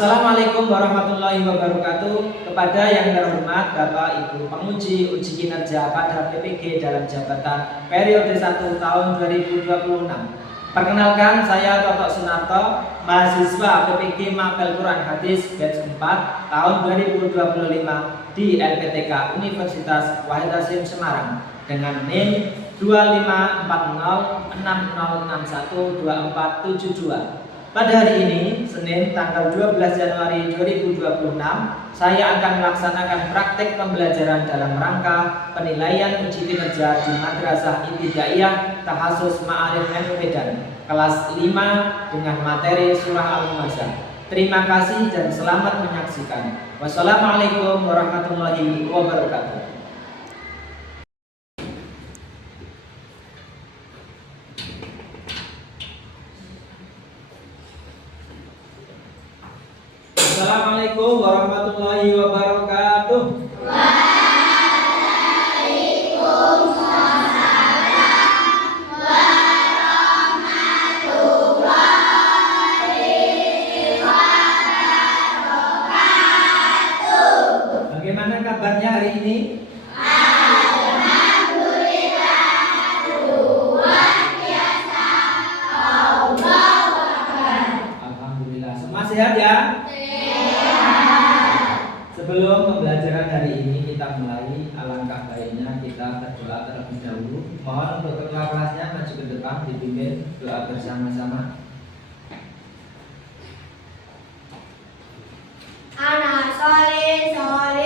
Assalamualaikum warahmatullahi wabarakatuh. Kepada yang terhormat Bapak Ibu penguji uji kinerja pada PPG dalam jabatan periode 1 tahun 2026. Perkenalkan, saya Toto Sunarto, mahasiswa PPG Mapel Quran Hadis batch 4 tahun 2025 di LPTK Universitas Wahid Hasyim Semarang dengan NIM 254060612472. Pada hari ini, Senin tanggal 12 Januari 2026, saya akan melaksanakan praktek pembelajaran dalam rangka penilaian uji kinerja di Madrasah Ibtidaiyah Tahasus Ma'arif MU Medan, kelas 5 dengan materi Surah Al-Humazah. Terima kasih dan selamat menyaksikan. Wassalamualaikum warahmatullahi wabarakatuh. Assalamualaikum warahmatullahi wabarakatuh. Waalaikumsalam warahmatullahi wabarakatuh. Bagaimana kabarnya hari ini? Alhamdulillah, luar biasa. Allahu Akbar. Alhamdulillah, semua sehat ya? Sebelum pembelajaran hari ini kita mulai, alangkah baiknya kita berdoa terlebih dahulu. Mohon untuk ketua kelasnya maju ke depan dipimpin doa bersama-sama. Anak soleh berdoa.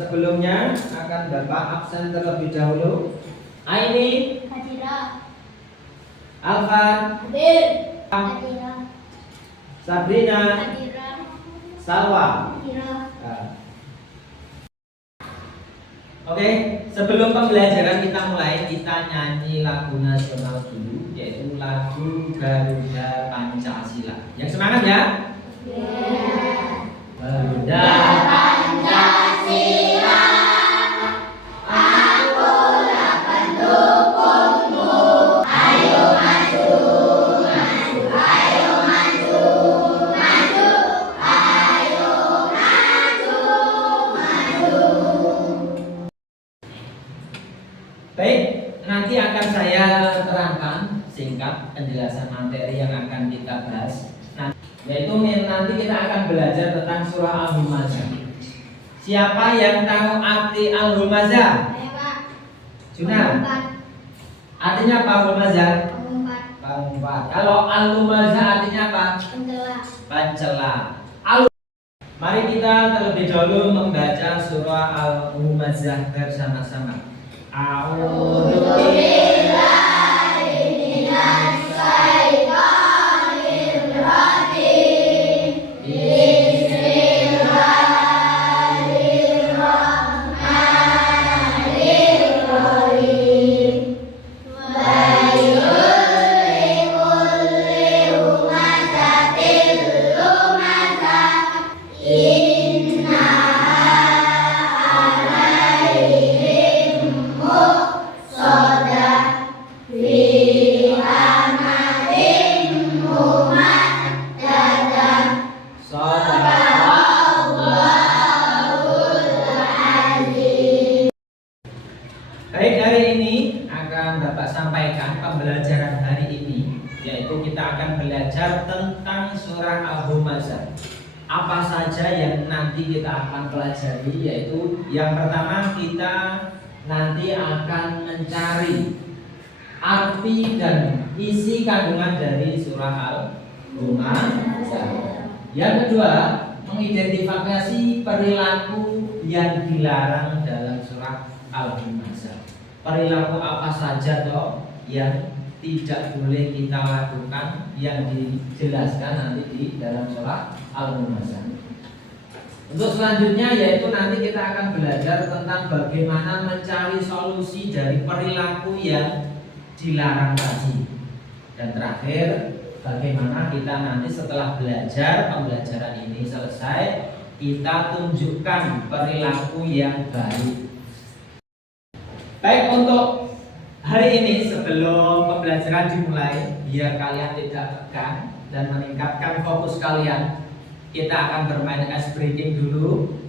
Sebelumnya akan Bapak absen terlebih dahulu. Aini, Hadira. Alvan, Hadir. Hadira. Sabrina, Hadira. Salwa. Hadira. Oke, sebelum pembelajaran kita mulai, kita nyanyi lagu nasional dulu, yaitu lagu Garuda Pancasila. Yang semangat ya? Garuda Pancasila, akulah pendukungmu. Ayo maju, maju, ayo maju, maju, ayo maju, maju. Baik, nanti akan saya terangkan singkat penjelasan materi yang akan kita bahas. Yaitu nanti kita akan belajar tentang surah Al-Humazah. Siapa yang tahu arti Al-Humazah? Ayo Pak. Juna. Artinya apa Al-Humazah? Pengumpat. Kalau Al-Humazah artinya apa? Pancela. Mari kita terlebih dahulu membaca surah Al-Humazah bersama-sama. A'udzu billahi minasy syaithanir rajim. Bismillahirrahmanirrahim. Wailul likulli humazatil lumazah. Innaha alaihim muqsadah fi amatin mumaddadah. Sadaqallahul azim. Baik, hari ini akan Bapak sampaikan pembelajaran hari ini, yaitu kita akan akan belajar tentang surah Al-Humazah. Apa saja yang nanti kita akan pelajari, yaitu yang pertama kita nanti akan mencari arti dan isi kandungan dari surah Al-Humazah. Yang kedua, mengidentifikasi perilaku yang dilarang dalam surah Al-Humazah. Perilaku apa saja toh yang tidak boleh kita lakukan, yang dijelaskan nanti di dalam surah Al-Humazah. Untuk selanjutnya yaitu nanti kita akan belajar tentang bagaimana mencari solusi dari perilaku yang dilarang tadi. Dan terakhir, bagaimana kita nanti setelah belajar, pembelajaran ini selesai, kita tunjukkan perilaku yang baik. Baik, untuk hari ini sebelum pembelajaran dimulai, biar kalian tidak tegang dan meningkatkan fokus kalian, kita akan bermain ice breaking dulu.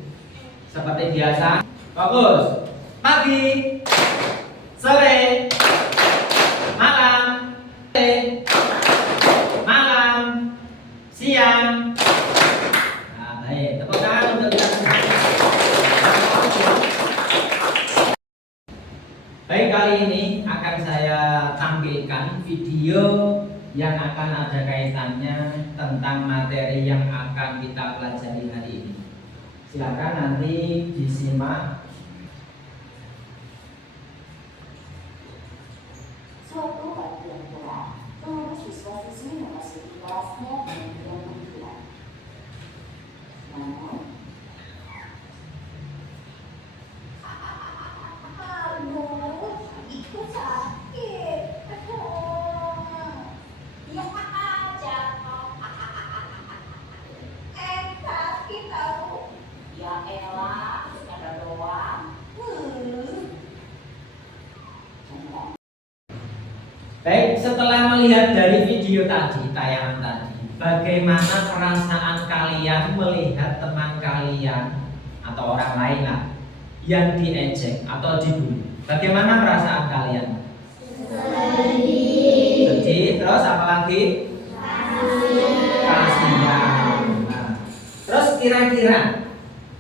Seperti biasa, fokus. Pagi, sore, malam, siang. Nah, baik, tepuk tangan untuk kita semua. Baik, kali ini akan saya tampilkan video yang akan ada kaitannya tentang materi yang akan kita pelajari hari ini. Silakan nanti disimak. Suatu batu yang berat, seluruh siswa-siswi memasuki kelasnya dengan berpikiran. Namun, aduh, itu sakit. Ya jatuh. Sakit tahu. Ya elah, ada doang. Baik, setelah melihat dari video tadi, tayangan tadi, bagaimana perasaan kalian melihat teman kalian atau orang lain lah yang diejek atau dibully? Bagaimana perasaan kalian? Sedih, terus apa lagi? Kasihan. Nah, terus kira-kira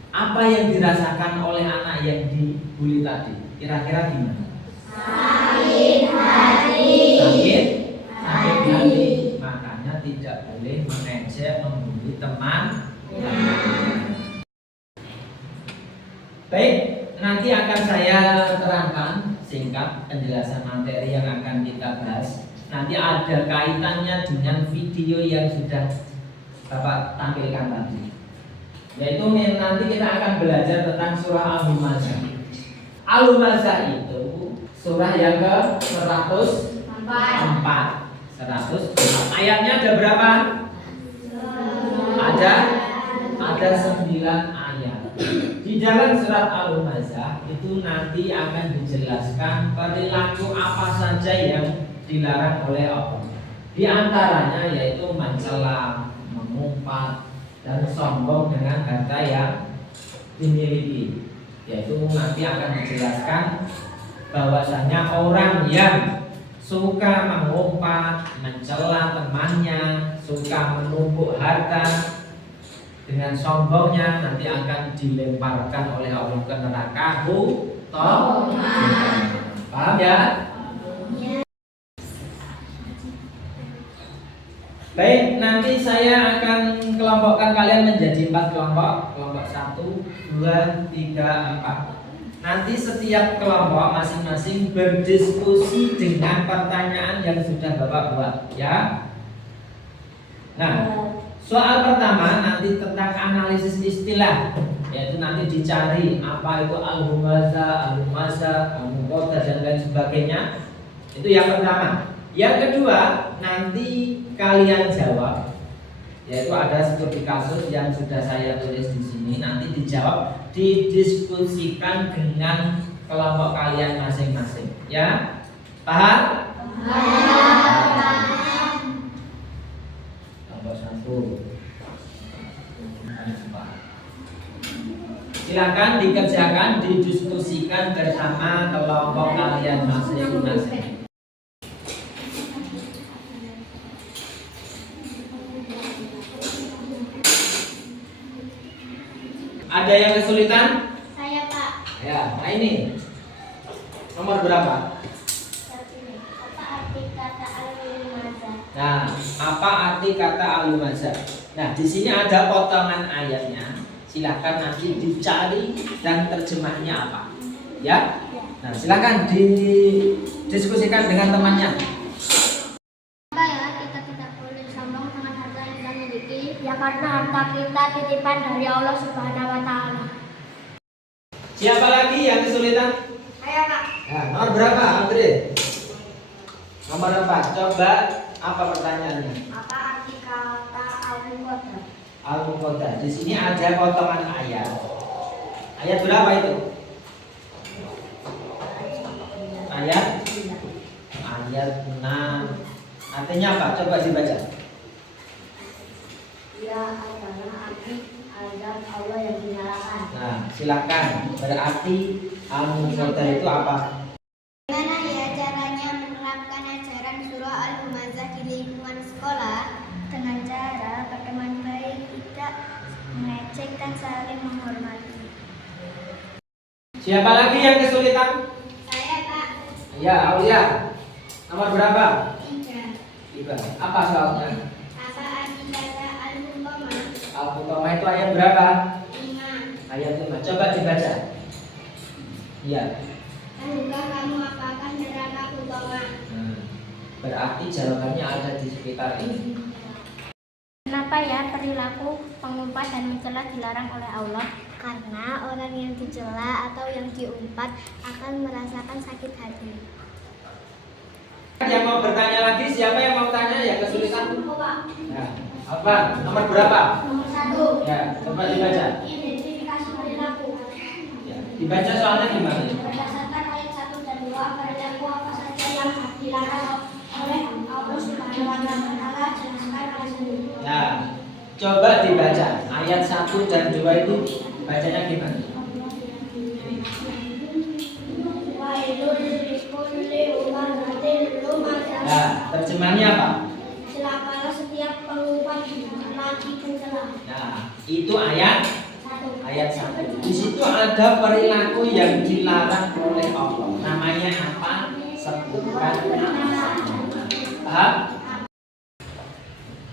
apa yang dirasakan oleh anak yang dibully tadi? Kira-kira gimana? Sakit hati. Makanya tidak boleh mengejek, membuli teman. Baik, nanti akan saya terangkan singkat penjelasan materi yang akan kita bahas. Nanti ada kaitannya dengan video yang sudah Bapak tampilkan tadi. Yaitu nanti kita akan belajar tentang surah Al-Humazah. Al-Humazah itu surah yang ke-104. 100. Ayatnya ada berapa? Ada 9 ayat. Di dalam surat Al-Humazah itu nanti akan dijelaskan perilaku apa saja yang dilarang oleh Allah. Di antaranya yaitu mencela, mengumpat, dan sombong dengan harta yang dimiliki. Yaitu nanti akan dijelaskan bahwasanya orang yang suka mengumpat, mencela temannya, suka menumpuk harta dengan sombongnya, nanti akan dilemparkan oleh Allah ke neraka. Paham ya? Baik, nanti saya akan kelompokkan kalian menjadi 4 kelompok. Kelompok 1, 2, 3, 4. Nanti setiap kelompok masing-masing berdiskusi dengan pertanyaan yang sudah Bapak buat, ya. Nah, soal pertama nanti tentang analisis istilah, yaitu nanti dicari apa itu Al-Humazah, Al-Muqaddah, dan lain sebagainya. Itu yang pertama. Yang kedua, nanti kalian jawab, yaitu ada studi kasus yang sudah saya tulis di sini. Nanti dijawab, didiskusikan dengan kelompok kalian masing-masing. Ya, paham? Kelompok 1. Silakan dikerjakan, didiskusikan bersama kelompok kalian masing-masing. Ada yang kesulitan? Saya Pak. Ya, nah ini nomor berapa? Apa arti kata al-lumazah? Nah, apa arti kata al-lumazah? Nah, di sini ada potongan ayatnya. Silakan nanti dicari dan terjemahnya apa. Ya? Nah, silakan didiskusikan dengan temannya. Apa ya, kita tidak boleh sombong dengan harta yang kita miliki? Ya karena harta kita titipan dari Allah Subhanahu wa taala. Siapa lagi yang kesulitan? Saya Pak. Nah, nomor berapa, Andre? Nomor 4. Coba apa pertanyaannya? Apa arti kata al-muqaddas? Al-Muqaddas. Di sini ada potongan ayat. Ayat berapa itu? Ayat 6. Artinya apa? Coba dibaca. Ya adalah arti azab Allah yang dinyalakan. Nah, silakan. Berarti al-Muqaddas itu apa? Bagaimana ya caranya menerapkan ajaran surah Al-Humazah di lingkungan sekolah? Dengan cara berteman baik, tidak mengejek dan saling menghormati. Siapa lagi yang kesulitan? Saya Pak. Ya, Aulia. Nomor berapa? 3. 3. Apa soalnya? Apa arti kata Al-Hukamah? Al-Muqaddas itu ayat berapa? 5. Ayat 5. Coba dibaca. Iya. Tahukah kamu apakah neraka Hukamah? Nah, berarti jawabannya ada di sekitar ini. Kenapa ya perilaku pengumpat dan mencela dilarang oleh Allah? Karena orang yang dicela atau yang diumpat akan merasakan sakit hati. Yang mau bertanya lagi, siapa yang mau tanya ya kesulitan? Nah, apa? Nomor berapa? Nomor 1. Ya, coba dibaca. Identifikasi perilaku. Ya, dibaca soalnya gimana? Berdasarkan ayat 1 dan 2, perilaku apa saja yang dilarang oleh Allah Subhanahu wa taala jelaskan alasannya. Ya, coba dibaca. Ayat 1 dan 2 itu bacanya gimana? Wailul likulli humazatin lumazah. Nah, terjemahannya apa? Celakalah setiap pengumpat lagi pencela. Nah, itu ayat 1. ayat 1. Di situ ada perilaku yang dilarang oleh Allah. Namanya apa? Sebutkan. Paham?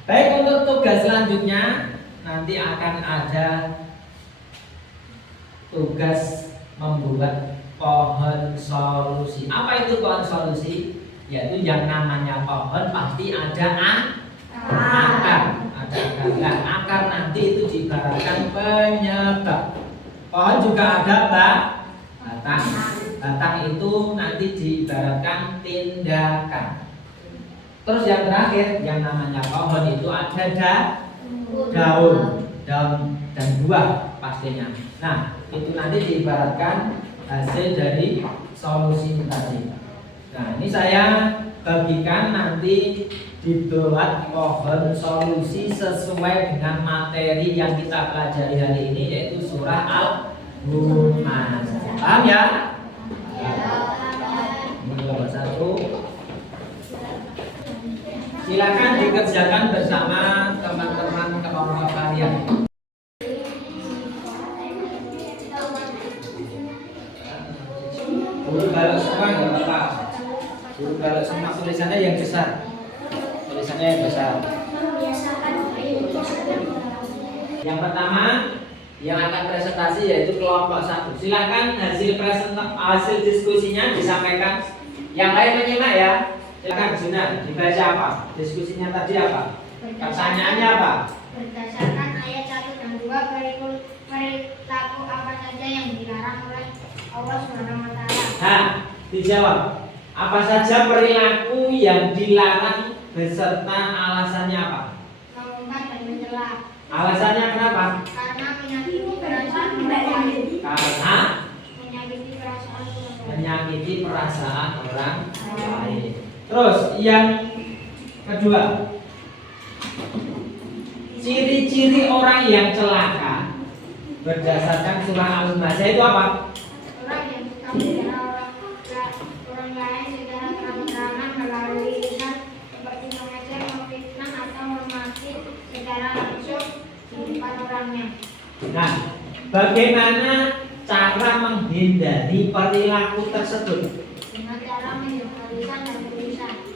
Baik, untuk tugas selanjutnya nanti akan ada tugas membuat pohon solusi. Apa itu pohon solusi? Yaitu yang namanya pohon pasti ada akar. Ada akar. Nah, akar nanti itu diibaratkan penyebab. Pohon juga ada batang. Batang itu nanti diibaratkan tindakan. Terus yang terakhir, yang namanya pohon itu ada daun dan buah pastinya. Nah, itu nanti diibaratkan hasil dari solusi tadi. Nah, ini saya bagikan nanti dibuat pohon solusi sesuai dengan materi yang kita pelajari hari ini, yaitu surah Al-Humazah. Paham ya? Ini nomor 1. Silakan dikerjakan bersama teman-teman kelompok kalian. Guru balok semua nggak apa-apa. Guru balok semua, tulisannya yang besar. Tulisannya yang besar. Yang pertama yang akan presentasi yaitu kelompok 1. Silakan hasil diskusinya disampaikan. Yang lain menyimak ya. Silakan Zuna, dibaca apa? Diskusinya tadi apa? Pertanyaannya apa? Berdasarkan ayat 1 dan 2, perilaku apa saja yang dilarang oleh Allah Subhanahu wa taala? Nah, dijawab. Apa saja perilaku yang dilarang beserta alasannya apa? Mengumpat dan mencela. Alasannya kenapa? Karena menyakiti perasaan orang lain. Karena Menyakiti perasaan orang lain. menyakiti perasaan orang lain. Terus yang kedua, ciri-ciri orang yang celaka berdasarkan surah Al-Humazah itu apa? Orang yang suka membela orang lain secara terang-terangan melalui lisan seperti mengejek, memfitnah atau memaki secara langsung di depan orangnya. Nah, Bagaimana cara menghindari perilaku tersebut? Dengan cara menjaga lisan dan tulisan,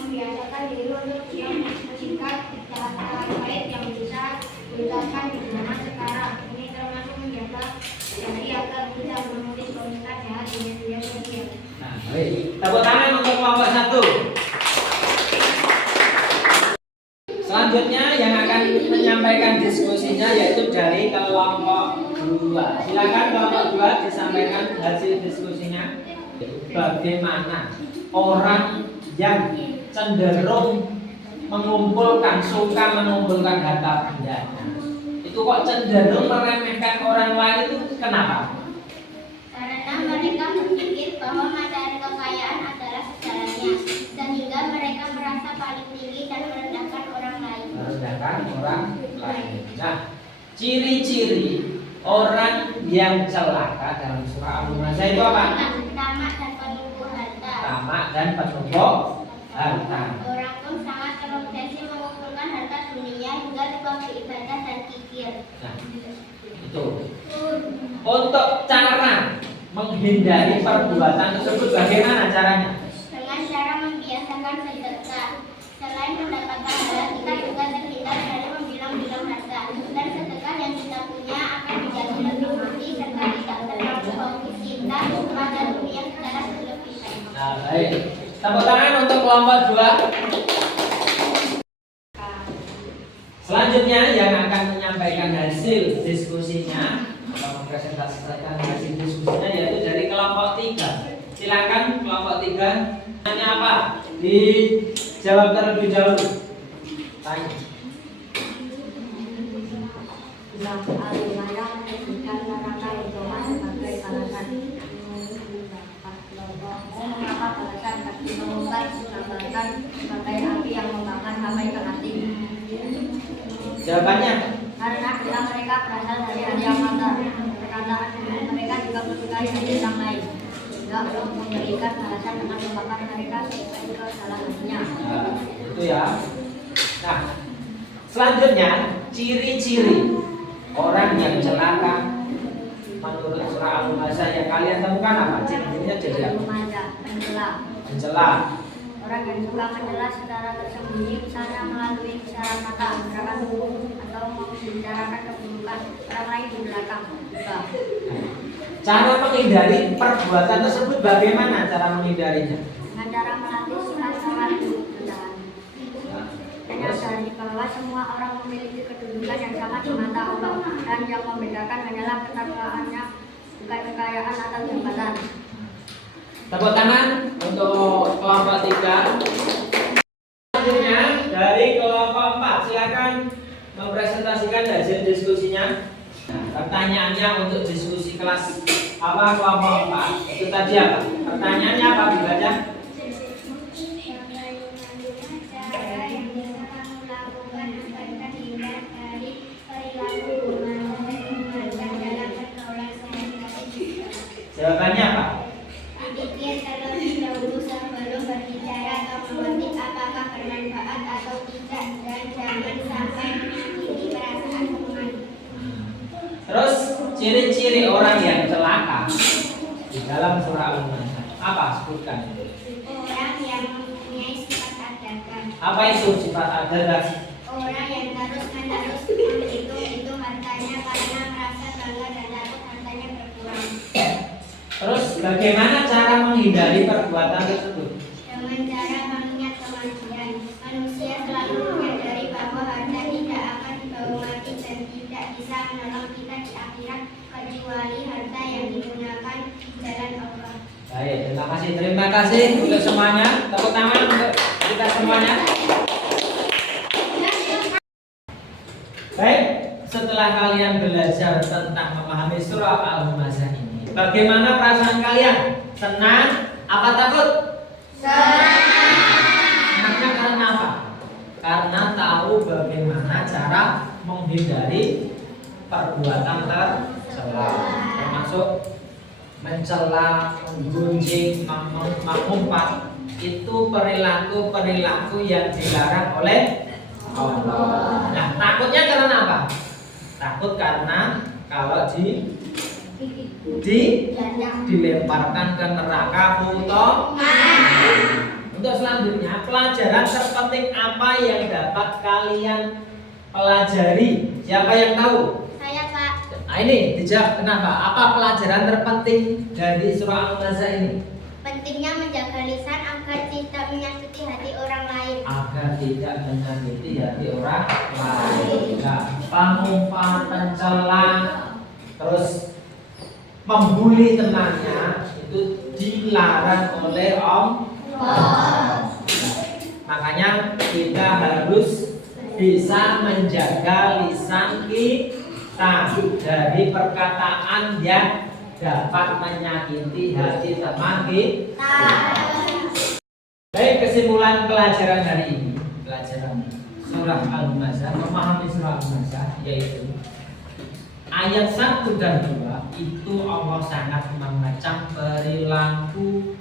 membiasakan diri untuk diam meningkat kata-kata baik yang bisa diucapkan di zaman sekarang. Ini termasuk menjaga diri agar tidak menulis komentar jahat di media sosial. Nah, baik. Tepuk tangan untuk kelompok 1. Selanjutnya yang akan menyampaikan diskusinya yaitu dari kelompok 2. Silakan kelompok 2 disampaikan hasil diskusinya. Bagaimana orang yang cenderung suka mengumpulkan harta bendanya itu kok cenderung meremehkan orang lain, itu kenapa? Karena mereka berpikir bahwa materi kekayaan adalah segalanya, sehingga mereka merasa paling tinggi dan merendahkan orang lain. Nah, ciri-ciri orang yang celaka dalam surah Al-Humazah itu apa? Tamak dan penumpuk harta. Tamak dan penumpuk harta. Orang pun sangat terobsesi mengumpulkan harta dunia hingga lupa beribadah dan kikir. Nah, itu. Untuk cara menghindari perbuatan tersebut bagaimana caranya? Dengan cara membiasakan sedekah. Selain mendapatkan halal, kita juga terhindar dari membilang-bilang harta. Dan sedekah yang kita punya akan menjadi lebih murni serta tidak terlalu fokus kita pada dunia secara berlebihan. Nah, baik. Tepuk tangan untuk kelompok 2. Selanjutnya yang akan menyampaikan hasil diskusinya atau mempresentasikan hasil diskusinya yaitu dari kelompok 3. Silakan kelompok 3. Tanya apa? Dijawab terlebih dahulu. Tanya. Al-Humazah menyebutkan neraka Sodoma sebagai balasan. Mengapa balasan bagi mengubah gambarkan sebagai api yang membakar sampai ke hati? Jawabannya? Karena bila mereka berasal dari hati yang kotor, perkataan mereka juga menyukai hati yang lain, sehingga Allah memberikan balasan dengan membakar mereka sesuai ke dalam hatinya. Nah, itu ya. Nah, selanjutnya ciri-ciri orang yang celaka menurut surah Al-Humazah yang kalian temukan apa? Ciri-cirinya jadi apa? Al-Humazah Mencela. orang yang suka mencela secara tersembunyi, misalnya melalui isyarat mata, gerakan tubuh, atau membicarakan keburukan orang lain di belakang. Cara menghindari perbuatan tersebut bagaimana cara menghindarinya? Dengan cara melatih sifat sholat dan menyadari bahwa semua orang memiliki kedudukan yang sama di mata Allah, dan yang membedakan hanyalah ketakwaannya, bukan kekayaan atau jabatan. Tepuk tangan untuk kelompok 3. Selanjutnya dari kelompok 4, silakan mempresentasikan hasil diskusinya. Nah, pertanyaannya untuk diskusi kelas apa kelompok 4 itu tadi apa? Pertanyaannya apa dibaca? Jawabannya apa? Pikir terlebih dahulu sebelum berbicara atau memetik apakah bermanfaat atau tidak, dan jangan sampai menyakiti perasaan teman. Terus ciri-ciri orang yang celaka di dalam surah Al-Humazah apa? Sebutkan. Orang yang mempunyai sifat adakan. Apa itu sifat adalah? Orang yang terus-menerus menghitung-hitung hartanya karena merasa bangga dan takut hartanya berkurang. Terus bagaimana cara menghindari perbuatan tersebut? Dengan cara mengingat kematian, manusia selalu menyadari bahwa harta tidak akan dibawa mati dan tidak bisa menolong kita di akhirat kecuali harta yang digunakan di jalan Allah. Baik, terima kasih untuk semuanya. Tepuk tangan untuk kita semuanya. Baik, setelah kalian belajar tentang memahami surah Al-Humazah ini, bagaimana perasaan kalian? Senang? Apa takut? Senangnya karena apa? Karena tahu bagaimana cara menghindari perbuatan tercela, termasuk mencela, menggunjing, mengumpat. Itu perilaku yang dilarang oleh Allah. Nah, takutnya karena apa? Takut karena kalau dilemparkan ke neraka utama. Untuk selanjutnya, pelajaran terpenting apa yang dapat kalian pelajari? Siapa yang tahu? Saya, Pak. Nah ini dijawab kenapa? Apa pelajaran terpenting dari surah Al-Humazah ini? Pentingnya menjaga lisan agar tidak menyakiti hati orang lain. Agar tidak menyakiti hati orang lain. Pengumpan, pencela, terus membuli temannya itu dilarang oleh Allah. Makanya kita harus bisa menjaga lisan kita dari perkataan yang dapat menyakiti hati teman kita. Baik, kesimpulan pelajaran hari ini, pelajaran surah Al-Humazah, memahami surah Al-Humazah, yaitu ayat 1 dan 2 itu Allah sangat mengecam perilaku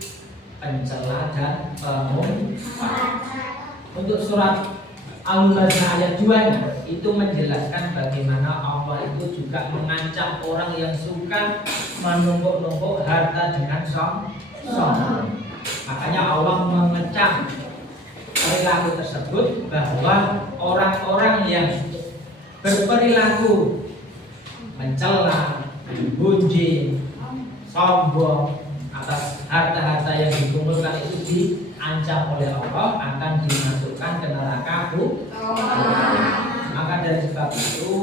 pencela dan pengumpat. Untuk surat Al-Humazah ayat 2-nya itu menjelaskan bagaimana Allah itu juga mengancam orang yang suka menumpuk-numpuk harta dengan sombong. Makanya Allah mengecam perilaku tersebut, bahwa orang-orang yang berperilaku mencela, gunjing, sombong atas harta-harta yang dikumpulkan itu diancam oleh Allah akan dimasukkan ke neraka. Maka dari sebab itu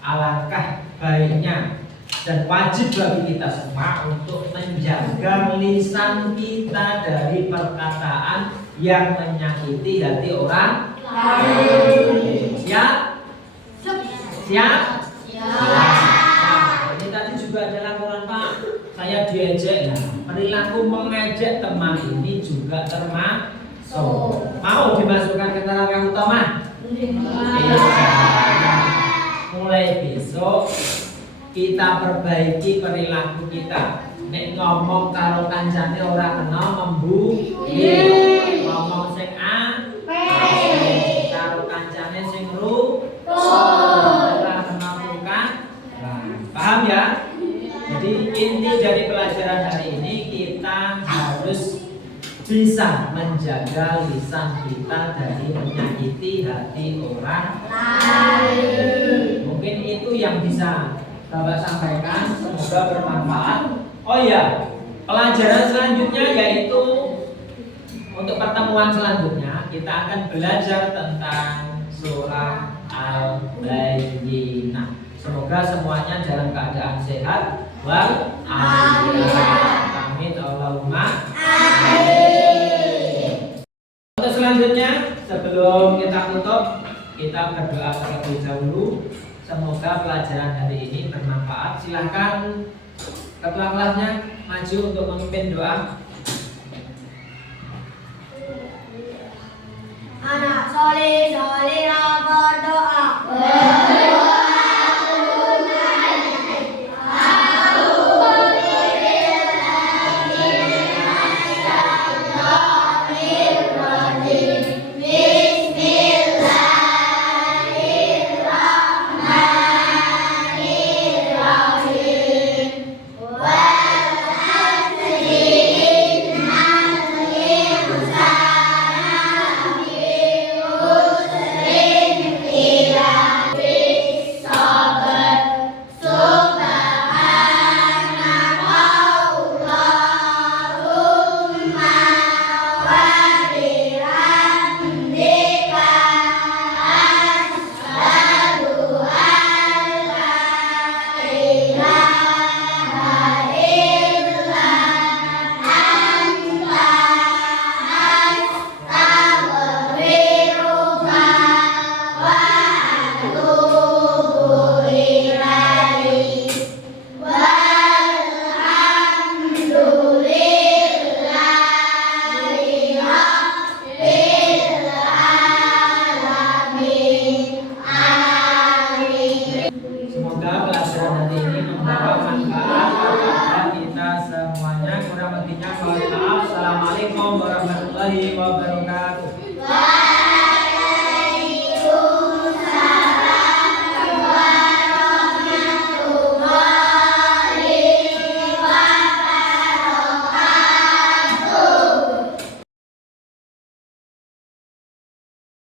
alangkah baiknya dan wajib bagi kita semua untuk menjaga lisan kita dari perkataan yang menyakiti hati orang lain. Siap? Siap? Nah, ini tadi juga ada laporan, Pak. Saya diejek. Nah, perilaku mengejek teman ini juga termasuk. Mau dimasukkan ke neraka utama? Mulai besok kita perbaiki perilaku kita. Nek ngomong karo kancane ora kena membuli. Ngomong sing karo kancane sing ora kena bukan. Paham ya? Jadi inti dari pelajaran hari ini kita harus bisa menjaga lisan kita dari menyakiti hati orang lain. Mungkin itu yang bisa Bapak sampaikan, semoga bermanfaat. Oh iya, pelajaran selanjutnya yaitu untuk pertemuan selanjutnya kita akan belajar tentang surah Al-Bayyinah. Semoga semuanya dalam keadaan sehat wal afiat. Amin Allahumma amin. Untuk selanjutnya, sebelum kita tutup, kita berdoa terlebih dahulu. Semoga pelajaran hari ini bermanfaat. Silahkan ketua kelasnya maju untuk memimpin doa. Anak soleh berdoa. Assalamualaikum warahmatullahi wabarakatuh.